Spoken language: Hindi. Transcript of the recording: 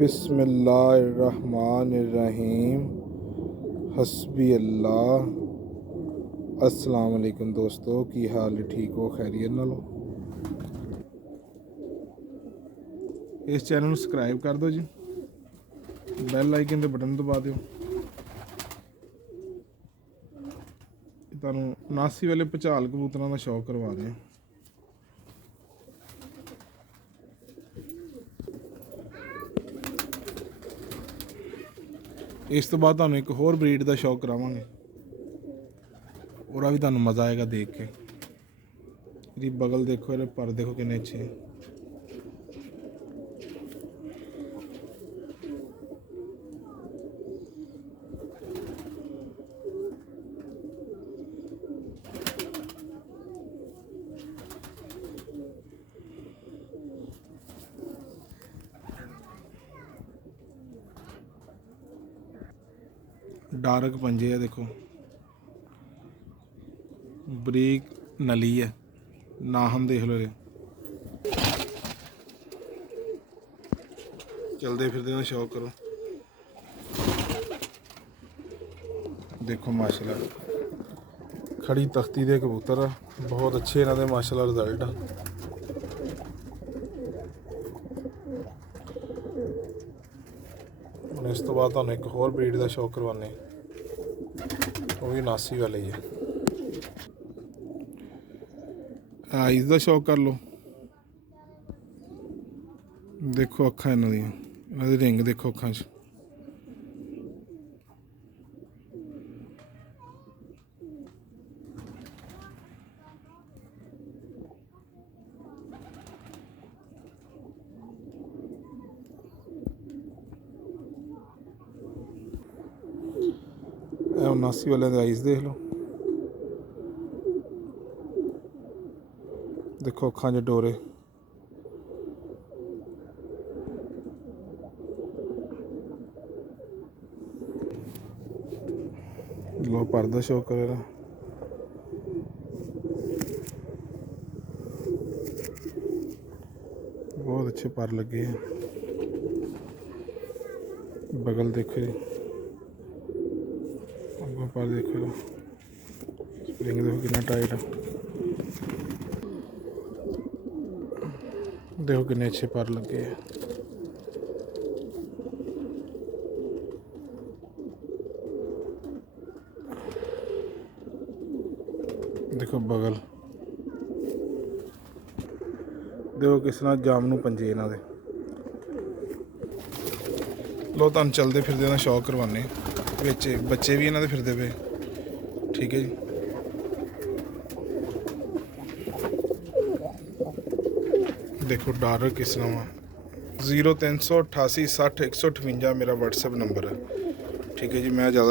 बिस्मिल्लाहिर्रहमानिर्रहीम। हस्बी अल्लाह। अस्सलाम वालेकुम दोस्तों, की हाल ठीक हो? खैरियत नाल हो? इस चैनल को सबसक्राइब कर दो जी, बैल आइकन के बटन दबा दो। तुहानू नासी वाले भचाल कबूतरों का शौक करवा रहे हैं। इस तो बाद तुहानू एक होर ब्रीड का शौक करावांगे, और भी तुहानू मज़ा आएगा देख के। ये बगल देखो, ये पर देखो कितने अच्छे हैं। डार्क पंजे है, देखो बरीक नली है, नाहन देख लो। चलते फिरते ना शौक करो। देखो माशाल्लाह खड़ी तख्ती दे कबूतर आ, बहुत अच्छे इन्होंने माशाल्लाह रिजल्ट आ। इस तो बाद तुहानू एक होर ब्रीड का शौक करवाने, वो भी नासी वाले ही है। आइज़ का शौक कर लो। देखो अखा इन्हों दी, इन्हों दी रिंग देखो अखा च। नासी वाले आइज़ देख लो, देखो अखा च डोरे। लो पर्दा शौक करेगा, बहुत अच्छे पर लगे हैं। बगल देखो जी, पर देखो, रिंग देखो कितना टाइट है। देखो कितने अच्छे पर लगे हैं। देखो बगल देखो किस तरह जामनू पंजे इन्हों दे। लो तुहानू चलते फिरदे ना शौक करवाने, बच्चे भी इन्हों दे फिरदे पे। ठीक है जी। देखो डार्क किस तरह वा। 0388 60 158 मेरा व्हाट्सएप नंबर है। ठीक है जी। मैं ज़्यादा